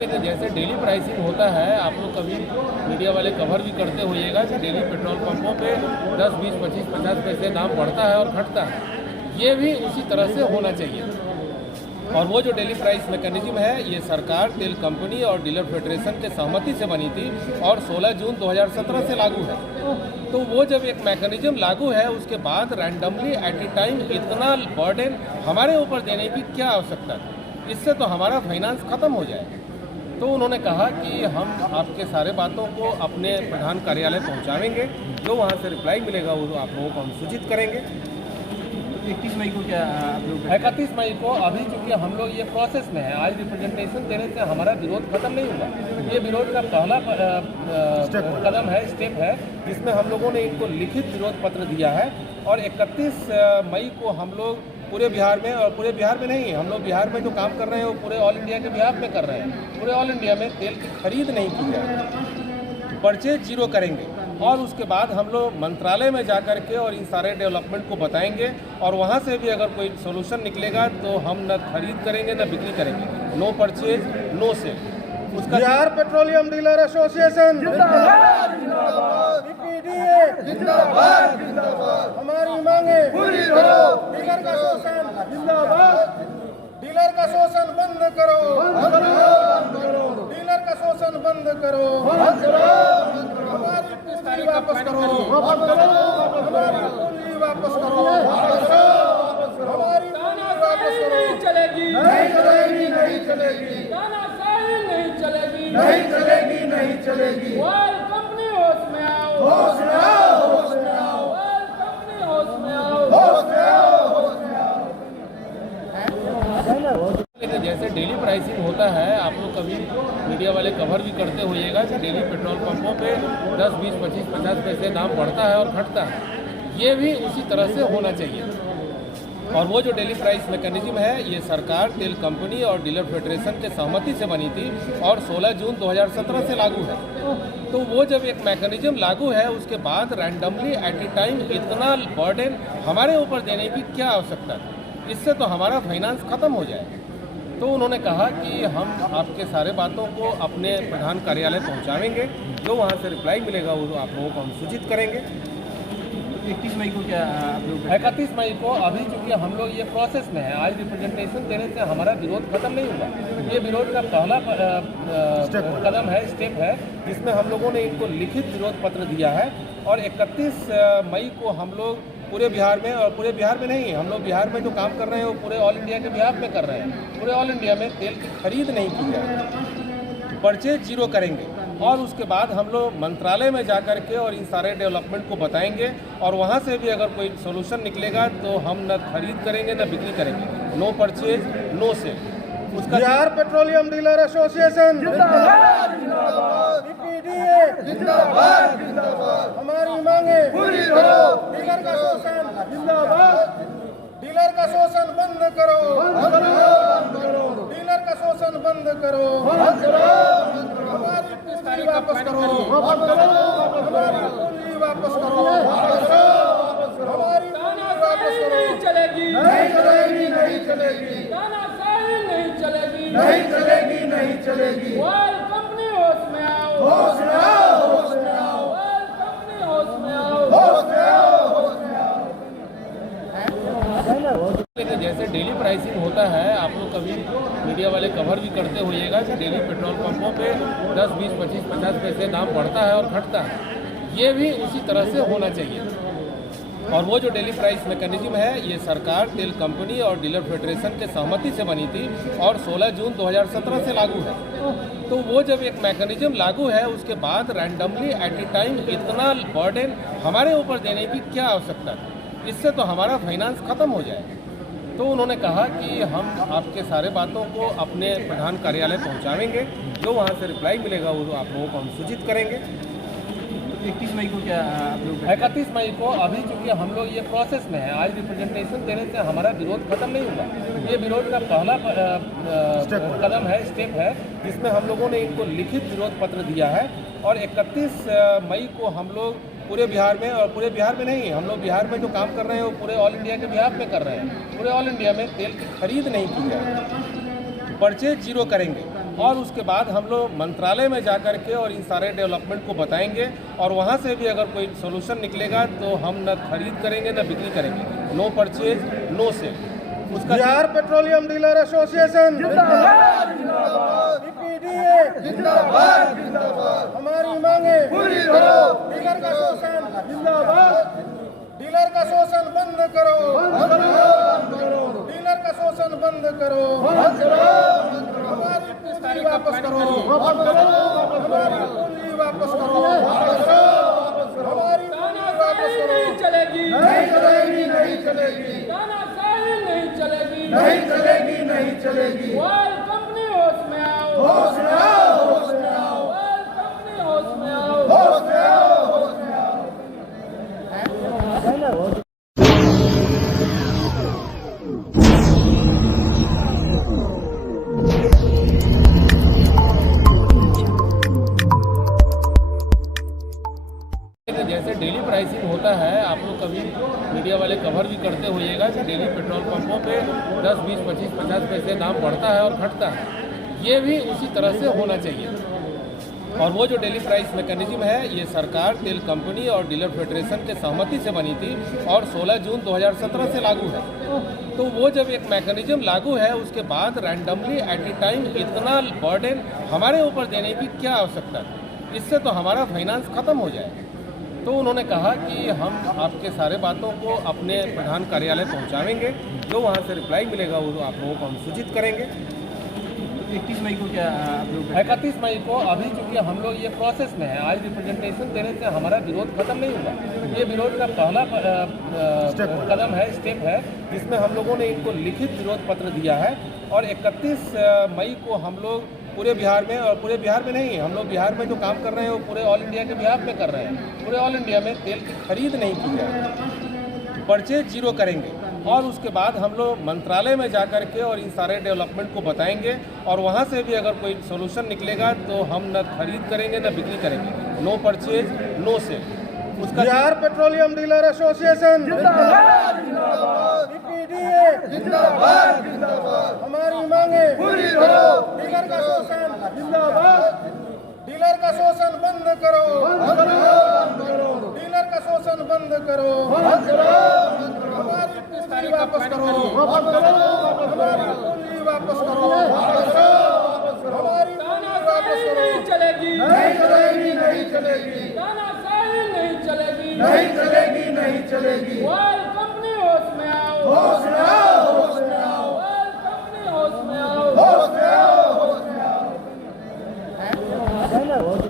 जैसे daily pricing होता है, आप लोग कभी मीडिया वाले कवर भी करते होइएगा कि डेली पेट्रोल पंपों पे 10, 20, 25, 50 पैसे दाम बढ़ता है और घटता है। ये भी उसी तरह से होना चाहिए। और वो जो डेली प्राइस मैकेनिज्म है, ये सरकार, तेल कंपनी और डीलर फेडरेशन के सहमति से बनी थी और 16 जून 2017 से लागू है। तो वो जब एक मैकेनिज्म लागू है, उसके बाद रैंडमली एट ए टाइम इतना बर्डन हमारे ऊपर देने की क्या आवश्यकता है? इससे तो हमारा फाइनेंस खत्म हो जाए। तो उन्होंने कहा कि हम आपके सारे बातों को अपने प्रधान कार्यालय पहुंचावेंगे, जो वहां से रिप्लाई मिलेगा वो आप लोगों को हम सूचित करेंगे। 21 मई को क्या आप लोग 31 मई को अभी चूंकि हम लोग ये प्रोसेस में है, आज रिप्रेजेंटेशन देने से हमारा विरोध खत्म नहीं हुआ। ये विरोध का पहला कदम है, स्टेप है, जिसमें हम लोगों ने इनको लिखित विरोध पत्र दिया है। और 31 मई को हम लोग पूरे बिहार में, और पूरे बिहार में नहीं, हम लोग बिहार में जो काम कर रहे हैं वो पूरे ऑल इंडिया के बिहार में कर रहे हैं। पूरे ऑल इंडिया में तेल की खरीद नहीं की है, परचेज जीरो करेंगे। और उसके बाद हम लोग मंत्रालय में जा कर के और इन सारे डेवलपमेंट को बताएंगे, और वहाँ से भी अगर कोई सोल्यूशन निकलेगा तो हम न खरीद करेंगे न बिक्री करेंगे। No purchase, no sale. उसका बिहार पेट्रोलियम डीलर एसोसिएशन जिंदाबाद, हमारी मांगे पूरी करो। डीलर का शोषण जिंदाबाद, डीलर का शोषण बंद करो, डीलर का शोषण बंद करो, हमारी पूंजी वापस करो, हमारी पूंजी वापस करो, हमारी पूंजी वापस करो। नहीं चलेगी, नहीं चलेगी, नहीं चलेगी, तानाशाही नहीं चलेगी, नहीं चलेगी, नहीं चलेगी। ऑयल कंपनी होश में आओ, होश में आओ, होश में आओ, ऑयल कंपनी होश में आओ, होश में आओ, होश में आओ। लेकिन जैसे डेली प्राइसिंग होता है, आप लोग कभी मीडिया वाले कवर भी करते होइएगा कि डेली पेट्रोल पंपों पे 10, 20, 25, 50 पैसे दाम बढ़ता है और घटता है। ये भी उसी तरह से होना चाहिए। और वो जो डेली प्राइस मैकेनिज्म है, ये सरकार, तेल कंपनी और डीलर फेडरेशन के सहमति से बनी थी और 16 जून 2017 से लागू है। तो वो जब एक मैकेनिज्म लागू है, उसके बाद रैंडमली एट ए टाइम इतना बर्डन हमारे ऊपर देने की क्या आवश्यकता है? इससे तो हमारा फाइनेंस खत्म हो जाए। तो उन्होंने कहा कि हम आपके सारे बातों को अपने प्रधान कार्यालय पहुंचावेंगे, जो वहां से रिप्लाई मिलेगा वो आप लोगों को हम सूचित करेंगे। 21 मई को क्या आप लोग 31 मई को अभी चूंकि हम लोग ये प्रोसेस में है, आज रिप्रेजेंटेशन देने से हमारा विरोध खत्म नहीं हुआ। ये विरोध का पहला कदम है, स्टेप है, जिसमें हम लोगों ने इनको लिखित विरोध पत्र दिया है। और 31 मई को हम लोग पूरे बिहार में, और पूरे बिहार में नहीं, हम लोग बिहार में जो काम कर रहे हैं वो पूरे ऑल इंडिया के बिहार में कर रहे हैं। पूरे ऑल इंडिया में तेल की खरीद नहीं की है, परचेज जीरो करेंगे। और उसके बाद हम लोग मंत्रालय में जा कर के और इन सारे डेवलपमेंट को बताएंगे, और वहाँ से भी अगर कोई सोल्यूशन निकलेगा तो हम न खरीद करेंगे न बिक्री करेंगे। No purchase, no sale. उसका बिहार पेट्रोलियम डीलर एसोसिएशन जिंदाबाद, हमारी मांगे पूरी करो। डीलर का शोषण जिंदाबाद, डीलर का शोषण बंद करो, डीलर का शोषण बंद करो, हमारी पूंजी वापस करो, हमारी पूंजी वापस करो, हमारी पूंजी वापस तानाशाही करो। नहीं चलेगी, नहीं चलेगी, नहीं चलेगी, तानाशाही नहीं चलेगी, नहीं चलेगी, नहीं चलेगी। ऑयल कंपनी होश में आओ, होश में आओ, होश में आओ, ऑयल कंपनी होश में आओ, होश में आओ, होश में आओ। लेकिन जैसे डेली प्राइसिंग होता है, आप लोग कभी मीडिया वाले कवर भी करते होइएगा कि डेली पेट्रोल पंपों पे 10, 20, 25, 50 पैसे दाम बढ़ता है और घटता है। ये भी उसी तरह से होना चाहिए। और वो जो डेली प्राइस मैकेनिज्म है, ये सरकार, तेल कंपनी और डीलर फेडरेशन के सहमति से बनी थी और 16 जून 2017 से लागू है। तो वो जब एक मैकेनिज्म लागू है, उसके बाद रैंडमली एट ए टाइम इतना बर्डन हमारे ऊपर देने की क्या आवश्यकता है? इससे तो हमारा फाइनेंस खत्म हो जाए। तो उन्होंने कहा कि हम आपके सारे बातों को अपने प्रधान कार्यालय पहुंचावेंगे, जो वहाँ से रिप्लाई मिलेगा वो आप लोगों को हम सूचित करेंगे। 21 मई को क्या आप लोग 31 मई को अभी चूंकि हम लोग ये प्रोसेस में है, आज रिप्रेजेंटेशन देने से हमारा विरोध खत्म नहीं हुआ। ये विरोध का पहला कदम है, स्टेप है, जिसमें हम लोगों ने इनको लिखित विरोध पत्र दिया है। और 31 मई को हम लोग पूरे बिहार में, और पूरे बिहार में नहीं, हम लोग बिहार में जो काम कर रहे हैं वो पूरे ऑल इंडिया के बिहार में कर रहे हैं। पूरे ऑल इंडिया में तेल की खरीद नहीं की है, परचेज जीरो करेंगे। और उसके बाद हम लोग मंत्रालय में जा कर के और इन सारे डेवलपमेंट को बताएंगे और वहाँ से भी अगर कोई सोल्यूशन निकलेगा तो हम न खरीद करेंगे न बिक्री करेंगे। No purchase no sale. उसका Bihar petroleum dealer association BPDA हमारी मांगे पूरी करो। डीलर का शोषण जिंदाबाद। डीलर का शोषण बंद करो। डीलर का शोषण बंद करो। हमारी पूंजी वापस करो। हमारी पूंजी वापस करो। हमारी पूंजी वापस करो। नहीं चलेगी, नहीं चलेगी, नहीं चलेगी, तानाशाही नहीं चलेगी, नहीं चलेगी, नहीं चलेगी। ऑयल कंपनी होश में आओ, होश में आओ, होश में आओ, ऑयल कंपनी होश में आओ। होश में आओ, होश में आओ। जैसे डेली प्राइसिंग होता है, आप लोग कभी मीडिया वाले कवर भी करते होइएगा कि डेली पेट्रोल पंपों पे 10, 20, 25, 50 पैसे दाम बढ़ता है और घटता है। ये भी उसी तरह से होना चाहिए। और वो जो डेली प्राइस मैकेनिज्म है, ये सरकार, तेल कंपनी और डीलर फेडरेशन के सहमति से बनी थी और 16 जून 2017 से लागू है। तो वो जब एक मैकेनिज्म लागू है, उसके बाद रैंडमली एट ए टाइम इतना बर्डन हमारे ऊपर देने की क्या आवश्यकता है? इससे तो हमारा फाइनेंस खत्म हो जाए। तो उन्होंने कहा कि हम आपके सारे बातों को अपने प्रधान कार्यालय पहुंचावेंगे, जो वहां से रिप्लाई मिलेगा वो आप लोगों को हम सूचित करेंगे। 31 मई को क्या आप लोग 31 मई को अभी चूंकि हम लोग ये प्रोसेस में है, आज रिप्रेजेंटेशन देने से हमारा विरोध खत्म नहीं हुआ। ये विरोध का पहला कदम है, स्टेप है, जिसमें हम लोगों ने इनको लिखित विरोध पत्र दिया है और 31 मई को हम लोग पूरे बिहार में, और पूरे बिहार में नहीं, हम लोग बिहार में जो काम कर रहे हैं वो पूरे ऑल इंडिया के बिहार में कर रहे हैं। पूरे ऑल इंडिया में तेल की खरीद नहीं की जाए, परचेज जीरो करेंगे और उसके बाद हम लोग मंत्रालय में जा कर के और इन सारे डेवलपमेंट को बताएंगे और वहाँ से भी अगर कोई सोल्यूशन निकलेगा तो हम न खरीद करेंगे न बिक्री करेंगे। No purchase no sale. उसका Bihar petroleum dealer association BPDA हमारी मांगे पूरी करो। डीलर का शोषण जिंदाबाद। डीलर का शोषण बंद करो। डीलर का शोषण बंद करो। हमारी पूंजी वापस करो। हमारी पूंजी वापस करो। हमारी पूंजी वापस करो। नहीं चलेगी, नहीं चलेगी, नहीं चलेगी, तानाशाही नहीं चलेगी, नहीं चलेगी, नहीं चलेगी। ऑयल कंपनी होश में आओ, होश में